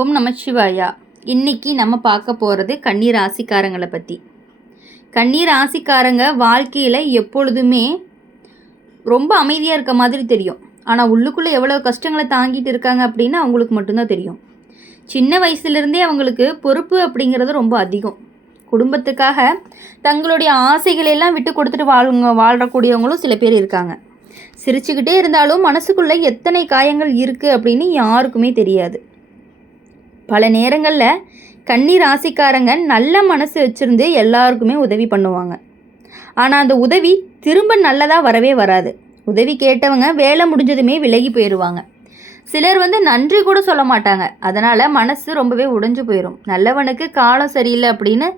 ஓம் நமச்சிவாயா. இன்னைக்கு நம்ம பார்க்க போகிறது கன்னி ராசிக்காரங்களை பற்றி. கன்னி ராசிக்காரங்க வாழ்க்கையில் எப்பொழுதுமே ரொம்ப அமைதியாக இருக்க மாதிரி தெரியும். ஆனால் உள்ளுக்குள்ளே எவ்வளோ கஷ்டங்களை தாங்கிட்டு இருக்காங்க அப்படின்னு அவங்களுக்கு மட்டும்தான் தெரியும். சின்ன வயசுலேருந்தே அவங்களுக்கு பொறுப்பு அப்படிங்கிறது ரொம்ப அதிகம். குடும்பத்துக்காக தங்களுடைய ஆசைகளெல்லாம் விட்டு கொடுத்துட்டு வாழ்கிறக்கூடியவங்களும் சில பேர் இருக்காங்க. சிரிச்சுக்கிட்டே இருந்தாலும் மனசுக்குள்ளே எத்தனை காயங்கள் இருக்குது அப்படின்னு யாருக்குமே தெரியாது. பல நேரங்களில் கன்னி ராசிக்காரங்க நல்ல மனசு வச்சுருந்து எல்லாருக்குமே உதவி பண்ணுவாங்க. ஆனால் அந்த உதவி திரும்ப நல்லதாக வரவே வராது. உதவி கேட்டவங்க வேலை முடிஞ்சதுமே விலகி போயிடுவாங்க. சிலர் நன்றி கூட சொல்ல மாட்டாங்க. அதனால் மனசு ரொம்பவே உடைஞ்சு போயிடும். நல்லவனுக்கு காலம் சரியில்லை அப்படின்னு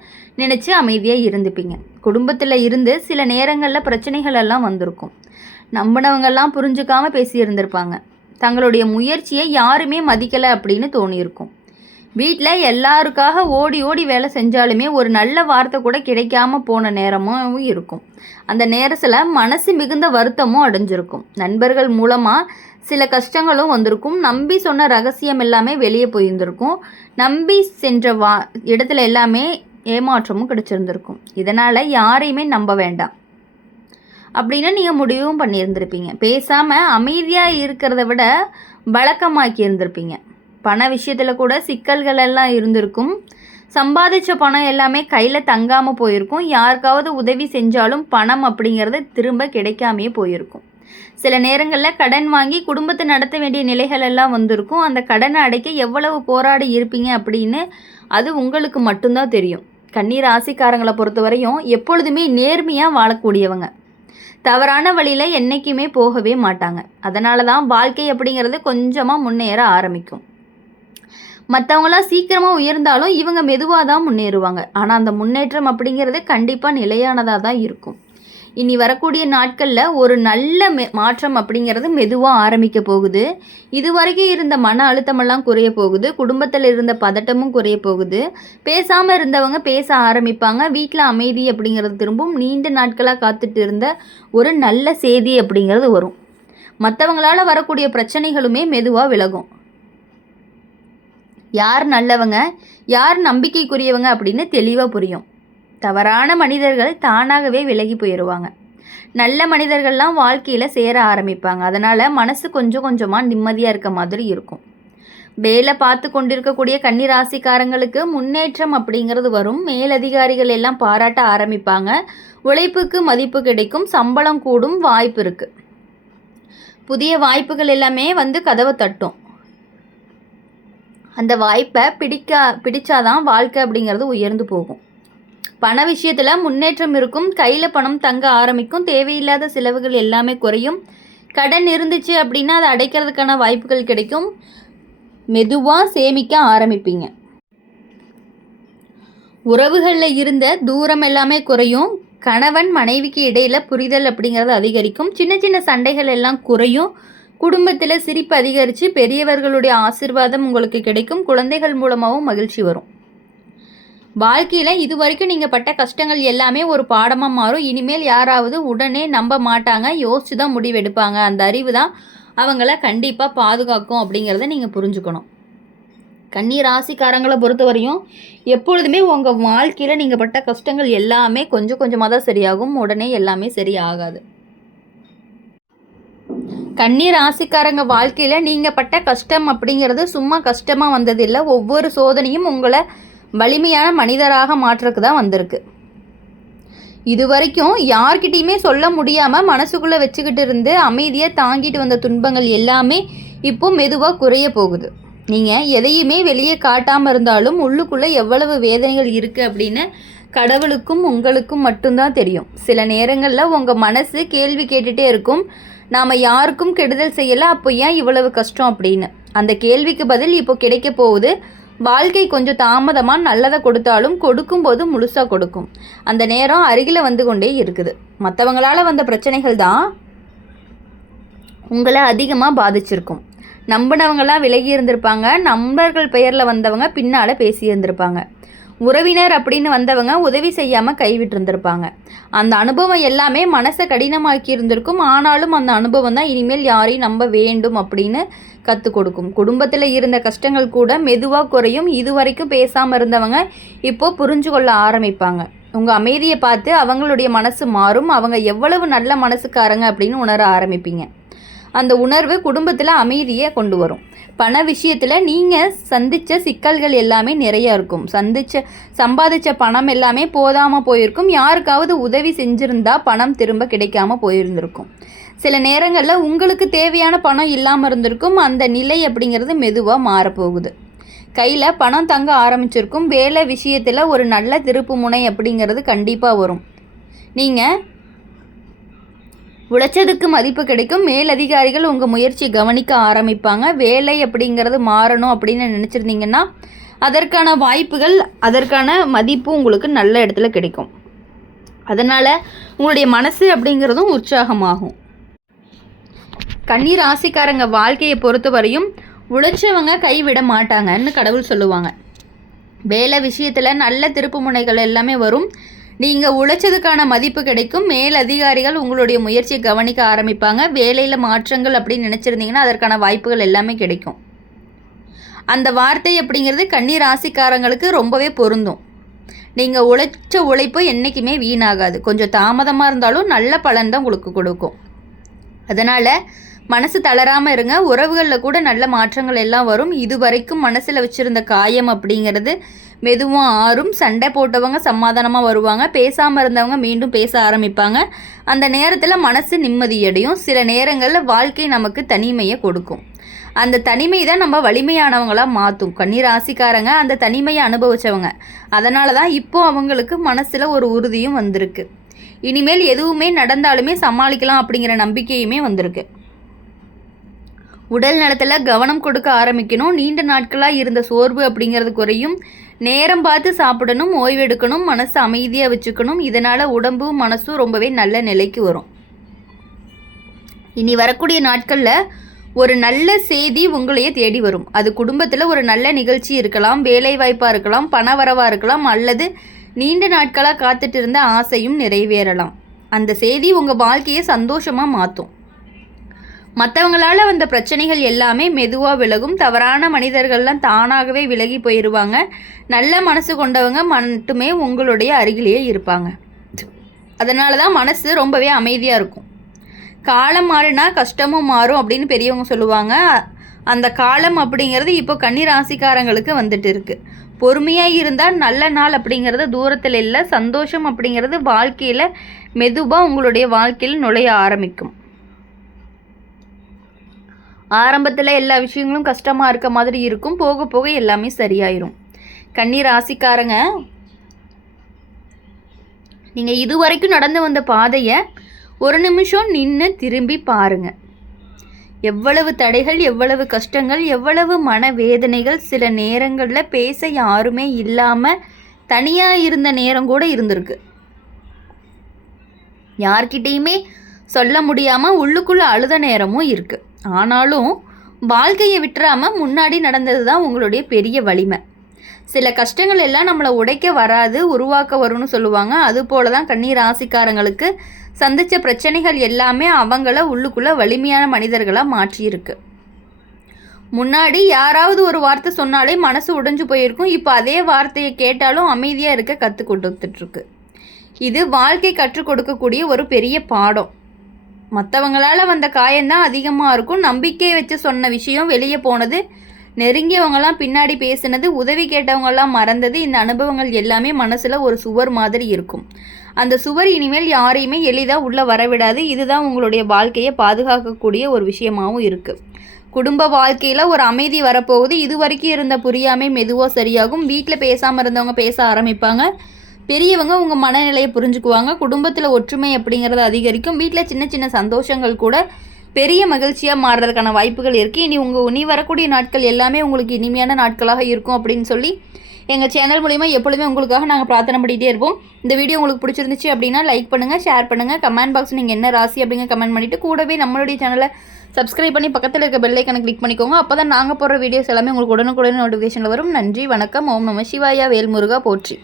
நினச்சி அமைதியாக இருந்துப்பீங்க. குடும்பத்தில் இருந்து சில நேரங்களில் பிரச்சனைகள் எல்லாம் வந்திருக்கும். நம்பினவங்கெல்லாம் புரிஞ்சுக்காமல் பேசி இருந்திருப்பாங்க. தங்களுடைய முயற்சியை யாருமே மதிக்கலை அப்படின்னு தோணியிருக்கும். வீட்டில் எல்லாருக்காக ஓடி ஓடி வேலை செஞ்சாலுமே ஒரு நல்ல வார்த்தை கூட கிடைக்காம போன நேரமும் இருக்கும். அந்த நேரத்தில் மனசு மிகுந்த வருத்தமும் அடைஞ்சிருக்கும். நண்பர்கள் மூலமாக சில கஷ்டங்களும் வந்திருக்கும். நம்பி சொன்ன ரகசியம் எல்லாமே வெளியே போயிருந்திருக்கும். நம்பி சென்ற இடத்துல எல்லாமே ஏமாற்றமும் கிடைச்சிருந்திருக்கும். இதனால் யாரையுமே நம்ப வேண்டாம் அப்படின்னு நீங்கள் முடிவும் பண்ணியிருந்திருப்பீங்க. பேசாமல் அமைதியாக இருக்கிறத விட வழக்கமாக்கி இருந்திருப்பீங்க. பண விஷயத்தில் கூட சிக்கல்கள் எல்லாம் இருந்திருக்கும். சம்பாதிச்ச பணம் எல்லாமே கையில் தங்காமல் போயிருக்கும். யாருக்காவது உதவி செஞ்சாலும் பணம் அப்படிங்கிறது திரும்ப கிடைக்காமையே போயிருக்கும். சில நேரங்களில் கடன் வாங்கி குடும்பத்தை நடத்த வேண்டிய நிலைகள் எல்லாம் வந்திருக்கும். அந்த கடனை அடைக்க எவ்வளவு போராடி இருப்பீங்க அப்படின்னு அது உங்களுக்கு மட்டும்தான் தெரியும். கன்னி ராசிக்காரங்களை பொறுத்தவரையும் எப்பொழுதுமே நேர்மையாக வாழக்கூடியவங்க. தவறான வழியில் என்றைக்குமே போகவே மாட்டாங்க. அதனால தான் வாழ்க்கை அப்படிங்கிறது கொஞ்சமாக முன்னேற ஆரம்பிக்கும். மற்றவங்களாம் சீக்கிரமாக உயர்ந்தாலும் இவங்க மெதுவாக தான் முன்னேறுவாங்க. ஆனால் அந்த முன்னேற்றம் அப்படிங்கிறது கண்டிப்பாக நிலையானதாக தான் இருக்கும். இனி வரக்கூடிய நாட்களில் ஒரு நல்ல மாற்றம் அப்படிங்கிறது மெதுவாக ஆரம்பிக்க போகுது. இது வரைக்கும் இருந்த மன அழுத்தமெல்லாம் குறைய போகுது. குடும்பத்தில் இருந்த பதட்டமும் குறைய போகுது. பேசாமல் இருந்தவங்க பேச ஆரம்பிப்பாங்க. வீட்டில் அமைதி அப்படிங்கிறது திரும்பும். நீண்ட நாட்களாக காத்துட்டு இருந்த ஒரு நல்ல செய்தி அப்படிங்கிறது வரும். மற்றவங்களால் வரக்கூடிய பிரச்சனைகளுமே மெதுவாக விலகும். யார் நல்லவங்க யார் நம்பிக்கைக்குரியவங்க அப்படின்னு தெளிவாக புரியும். தவறான மனிதர்கள் தானாகவே விலகி போயிடுவாங்க. நல்ல மனிதர்கள்லாம் வாழ்க்கையில் சேர ஆரம்பிப்பாங்க. அதனால் மனசு கொஞ்சம் கொஞ்சமாக நிம்மதியாக இருக்க மாதிரி இருக்கும். வேலை பார்த்து கொண்டிருக்கக்கூடிய கன்னி ராசிக்காரங்களுக்கு முன்னேற்றம் அப்படிங்கிறது வரும். மேலதிகாரிகள் எல்லாம் பாராட்ட ஆரம்பிப்பாங்க. உழைப்புக்கு மதிப்பு கிடைக்கும். சம்பளம் கூடும் வாய்ப்பு இருக்குது. புதிய வாய்ப்புகள் எல்லாமே கதவை தட்டும். அந்த வாய்ப்பை பிடிச்சாதான் வாழ்க்கை அப்படிங்கிறது உயர்ந்து போகும். பண விஷயத்தில் முன்னேற்றம் இருக்கும். கையில் பணம் தங்க ஆரம்பிக்கும். தேவையில்லாத செலவுகள் எல்லாமே குறையும். கடன் இருந்துச்சு அப்படின்னா அதை அடைக்கிறதுக்கான வாய்ப்புகள் கிடைக்கும். மெதுவாக சேமிக்க ஆரம்பிப்பீங்க. உறவுகளில் இருந்த தூரம் எல்லாமே குறையும். கணவன் மனைவிக்கு இடையில் புரிதல் அப்படிங்கிறது அதிகரிக்கும். சின்ன சின்ன சண்டைகள் எல்லாம் குறையும். குடும்பத்தில் சிரிப்பு அதிகரித்து பெரியவர்களுடைய ஆசீர்வாதம் உங்களுக்கு கிடைக்கும். குழந்தைகள் மூலமாகவும் மகிழ்ச்சி வரும். வாழ்க்கையில் இது வரைக்கும் நீங்கள் பட்ட கஷ்டங்கள் எல்லாமே ஒரு பாடமாக மாறும். இனிமேல் யாராவது உடனே நம்ப மாட்டாங்க. யோசிச்சு தான் முடிவெடுப்பாங்க. அந்த அறிவு தான் அவங்கள கண்டிப்பாக பாதுகாக்கும் அப்படிங்கிறத நீங்கள் புரிஞ்சுக்கணும். கன்னி ராசிக்காரங்களை பொறுத்தவரையும் எப்பொழுதுமே உங்கள் வாழ்க்கையில் நீங்கள் பட்ட கஷ்டங்கள் எல்லாமே கொஞ்சம் கொஞ்சமாக தான் சரியாகும். உடனே எல்லாமே சரியாகாது. கன்னி ராசிக்காரங்க வாழ்க்கையில் நீங்கள் பட்ட கஷ்டம் அப்படிங்கிறது சும்மா கஷ்டமாக வந்ததில்லை. ஒவ்வொரு சோதனையும் உங்களை வலிமையான மனிதராக மாற்றுறதுக்கு தான் வந்திருக்கு. இது வரைக்கும் யார்கிட்டையுமே சொல்ல முடியாமல் மனசுக்குள்ளே வச்சுக்கிட்டு இருந்து அமைதியாக தாங்கிட்டு வந்த துன்பங்கள் எல்லாமே இப்போ மெதுவாக குறைய போகுது. நீங்கள் எதையுமே வெளியே காட்டாமல் இருந்தாலும் உள்ளுக்குள்ளே எவ்வளவு வேதனைகள் இருக்குது அப்படின்னு கடவுளுக்கும் உங்களுக்கும் மட்டும்தான் தெரியும். சில நேரங்களில் உங்கள் மனசு கேள்வி கேட்டுகிட்டே இருக்கும். நாம் யாருக்கும் கெடுதல் செய்யலை, அப்போ ஏன் இவ்வளவு கஷ்டம் அப்படின்னு. அந்த கேள்விக்கு பதில் இப்போ கிடைக்க போகுது. வாழ்க்கை கொஞ்சம் தாமதமாக நல்லதை கொடுத்தாலும் கொடுக்கும்போது முழுசாக கொடுக்கும். அந்த நேரம் அருகில் வந்து கொண்டே இருக்குது. மற்றவங்களால் வந்த பிரச்சனைகள் தான் உங்களை அதிகமாக பாதிச்சிருக்கும். நம்பினவங்களாம் விலகி இருந்திருப்பாங்க. நண்பர்கள் பெயரில் வந்தவங்க பின்னால் பேசி இருந்திருப்பாங்க. உறவினர் அப்படின்னு வந்தவங்க உதவி செய்யாமல் கைவிட்டு இருந்திருப்பாங்க. அந்த அனுபவம் எல்லாமே மனசை கடினமாக்கி இருந்திருக்கும். ஆனாலும் அந்த அனுபவம் தான் இனிமேல் யாரையும் நம்ப வேண்டும் அப்படின்னு கற்றுக் கொடுக்கும். குடும்பத்தில் இருந்த கஷ்டங்கள் கூட மெதுவாக குறையும். இதுவரைக்கும் பேசாமல் இருந்தவங்க இப்போது புரிஞ்சு கொள்ள ஆரம்பிப்பாங்க. உங்கள் அமைதியை பார்த்து அவங்களுடைய மனசு மாறும். அவங்க எவ்வளவு நல்ல மனசுக்காரங்க அப்படின்னு உணர ஆரம்பிப்பீங்க. அந்த உணர்வு குடும்பத்தில் அமைதியை கொண்டு வரும். பண விஷயத்தில் நீங்கள் சந்தித்த சிக்கல்கள் எல்லாமே நிறையா இருக்கும். சம்பாதிச்ச பணம் எல்லாமே போதாமல் போயிருக்கும். யாருக்காவது உதவி செஞ்சுருந்தா பணம் திரும்ப கிடைக்காம போயிருந்திருக்கும். சில நேரங்களில் உங்களுக்கு தேவையான பணம் இல்லாமல் இருந்திருக்கும். அந்த நிலை அப்படிங்கிறது மெதுவாக மாறப்போகுது. கையில் பணம் தங்க ஆரம்பிச்சிருக்கும். வேலை விஷயத்தில் ஒரு நல்ல திருப்பு முனை அப்படிங்கிறது கண்டிப்பாக வரும். நீங்கள் உழைச்சதுக்கு மதிப்பு கிடைக்கும். மேலதிகாரிகள் உங்கள் முயற்சி கவனிக்க ஆரம்பிப்பாங்க. வேலை அப்படிங்கிறது மாறணும் அப்படின்னு நினச்சிருந்தீங்கன்னா அதற்கான வாய்ப்புகள், அதற்கான மதிப்பு உங்களுக்கு நல்ல இடத்துல கிடைக்கும். அதனால் உங்களுடைய மனசு அப்படிங்கிறதும் உற்சாகமாகும். கன்னி ராசிக்காரங்க வாழ்க்கையை பொறுத்த வரையும் உழைச்சவங்க கைவிட மாட்டாங்கன்னு கடவுள் சொல்லுவாங்க. வேலை விஷயத்தில் நல்ல திருப்பு முனைகள் எல்லாமே வரும். நீங்கள் உழைச்சதுக்கான மதிப்பு கிடைக்கும். மேலதிகாரிகள் உங்களுடைய முயற்சியை கவனிக்க ஆரம்பிப்பாங்க. வேலையில் மாற்றங்கள் அப்படின்னு நினச்சிருந்தீங்கன்னா அதற்கான வாய்ப்புகள் எல்லாமே கிடைக்கும். அந்த வார்த்தை அப்படிங்கிறது கன்னி ராசிக்காரங்களுக்கு ரொம்பவே பொருந்தும். நீங்கள் உழைச்ச உழைப்பு என்றைக்குமே வீணாகாது. கொஞ்சம் தாமதமாக இருந்தாலும் நல்ல பலன் தான் உங்களுக்கு கொடுக்கும். அதனால் மனசு தளராமல் இருங்க. உறவுகளில் கூட நல்ல மாற்றங்கள் எல்லாம் வரும். இது வரைக்கும் மனசில் வச்சுருந்த காயம் அப்படிங்கிறது மெதுவாக ஆறும். சண்டை போட்டவங்க சமாதானமாக வருவாங்க. பேசாமல் இருந்தவங்க மீண்டும் பேச ஆரம்பிப்பாங்க. அந்த நேரத்தில் மனசு நிம்மதியடையும். சில நேரங்களில் வாழ்க்கை நமக்கு தனிமையை கொடுக்கும். அந்த தனிமை தான் நம்ம வலிமையானவங்களாக மாற்றும். கன்னி ராசிக்காரங்க அந்த தனிமையை அனுபவித்தவங்க. அதனால தான் இப்போது அவங்களுக்கு மனசில் ஒரு உறுதியும் வந்திருக்கு. இனிமேல் எதுவுமே நடந்தாலுமே சமாளிக்கலாம் அப்படிங்கிற நம்பிக்கையுமே வந்திருக்கு. உடல் நலத்தில் கவனம் கொடுக்க ஆரம்பிக்கணும். நீண்ட நாட்களாக இருந்த சோர்வு அப்படிங்கிறது குறையும். நேரம் பார்த்து சாப்பிடணும், ஓய்வெடுக்கணும், மனசு அமைதியாக வச்சுக்கணும். இதனால் உடம்பும் மனசும் ரொம்பவே நல்ல நிலைக்கு வரும். இனி வரக்கூடிய நாட்களில் ஒரு நல்ல செய்தி உங்களையே தேடி வரும். அது குடும்பத்தில் ஒரு நல்ல நிகழ்ச்சி இருக்கலாம், வேலை வாய்ப்பாக இருக்கலாம், பணவரவாக இருக்கலாம், அல்லது நீண்ட நாட்களாக காத்துட்டு இருந்த ஆசையும் நிறைவேறலாம். அந்த செய்தி உங்கள் வாழ்க்கையை சந்தோஷமாக மாற்றும். மற்றவங்களால் வந்த பிரச்சனைகள் எல்லாமே மெதுவாக விலகும். தவறான மனிதர்கள்லாம் தானாகவே விலகி போயிடுவாங்க. நல்ல மனசு கொண்டவங்க மட்டுமே உங்களுடைய அருகிலேயே இருப்பாங்க. அதனால தான் மனசு ரொம்பவே அமைதியாக இருக்கும். காலம் மாறினா கஷ்டமும் மாறும் அப்படின்னு பெரியவங்க சொல்லுவாங்க. அந்த காலம் அப்படிங்கிறது இப்போ கன்னி ராசிக்காரங்களுக்கு வந்துட்டு இருக்குது. பொறுமையாக இருந்தால் நல்ல நாள் அப்படிங்கிறது தூரத்தில் இல்லை. சந்தோஷம் அப்படிங்கிறது வாழ்க்கையில் மெதுவாக உங்களுடைய வாழ்க்கையில் நுழைய ஆரம்பிக்கும். ஆரம்பத்தில் எல்லா விஷயங்களும் கஷ்டமாக இருக்க மாதிரி இருக்கும். போக போக எல்லாமே சரியாயிரும். கன்னி ராசிக்காரங்க, நீங்கள் இதுவரைக்கும் நடந்து வந்த பாதையை ஒரு நிமிஷம் நின்று திரும்பி பாருங்க. எவ்வளவு தடைகள், எவ்வளவு கஷ்டங்கள், எவ்வளவு மனவேதனைகள். சில நேரங்களில் பேச யாருமே இல்லாமல் தனியாக இருந்த நேரம் கூட இருந்திருக்கு. யார்கிட்டையுமே சொல்ல முடியாமல் உள்ளுக்குள்ளே அழுத நேரமும் இருக்குது. ஆனாலும் வாழ்க்கையை விட்டுறாமல் முன்னாடி நடந்தது தான் உங்களுடைய பெரிய வலிமை. சில கஷ்டங்கள் எல்லாம் நம்மளை உடைக்க வராது, உருவாக்க வரும்னு சொல்லுவாங்க. அதுபோல தான் கன்னி ராசிக்காரங்களுக்கு சந்தித்த பிரச்சனைகள் எல்லாமே அவங்கள உள்ளுக்குள்ளே வலிமையான மனிதர்களாக மாற்றியிருக்கு. முன்னாடி யாராவது ஒரு வார்த்தை சொன்னாலே மனசு உடைஞ்சு போயிருக்கும். இப்போ அதே வார்த்தையை கேட்டாலும் அமைதியாக இருக்க கற்றுக் கொடுத்துட்ருக்கு. இது வாழ்க்கை கற்றுக் கொடுக்கக்கூடிய ஒரு பெரிய பாடம். மற்றவங்களால் வந்த காயம்தான் அதிகமாக இருக்கும். நம்பிக்கை வச்சு சொன்ன விஷயம் வெளியே போனது, நெருங்கியவங்களாம் பின்னாடி பேசினது, உதவி கேட்டவங்கெல்லாம் மறந்தது. இந்த அனுபவங்கள் எல்லாமே மனசில் ஒரு சுவர் மாதிரி இருக்கும். அந்த சுவர் இனிமேல் யாரையுமே எளிதாக உள்ளே வரவிடாது. இதுதான் உங்களுடைய வாழ்க்கையை பாதுகாக்கக்கூடிய ஒரு விஷயமாகவும் இருக்குது. குடும்ப வாழ்க்கையில் ஒரு அமைதி வரப்போகுது. இது வரைக்கும் இருந்த புரியாமை மெதுவாக சரியாகும். வீட்டில் பேசாமல் இருந்தவங்க பேச ஆரம்பிப்பாங்க. பெரியவங்க உங்கள் மனநிலையை புரிஞ்சுக்குவாங்க. குடும்பத்தில் ஒற்றுமை அப்படிங்கிறது அதிகரிக்கும். வீட்டில் சின்ன சின்ன சந்தோஷங்கள் கூட பெரிய மகிழ்ச்சியாக மாறுறதுக்கான வாய்ப்புகள் இருக்குது. இனி வரக்கூடிய நாட்கள் எல்லாமே உங்களுக்கு இனிமையான நாட்களாக இருக்கும் அப்படின்னு சொல்லி எங்கள் சேனல் மூலிமா எப்பொழுதுமே உங்களுக்காக நாங்கள் பிரார்த்தனை பண்ணிகிட்டே இருப்போம். இந்த வீடியோ உங்களுக்கு பிடிச்சிருந்துச்சு அப்படின்னா லைக் பண்ணுங்கள், ஷேர் பண்ணுங்கள், கமெண்ட் பாக்ஸ் நீங்கள் என்ன ராசி அப்படிங்க கமெண்ட் பண்ணிவிட்டு கூடவே நம்மளுடைய சேனலை சப்ஸ்கிரைப் பண்ணி பக்கத்தில் இருக்க பெல் ஐக்கனை கிளிக் பண்ணிக்கோங்க. அப்போ தான் நாங்கள் போடுற வீடியோஸ் எல்லாமே உங்களுக்கு உடனுக்குடன் நோட்டிஃபிகேஷனில் வரும். நன்றி, வணக்கம். ஓம் நம சிவாயா. வேல்முருகா போற்றி.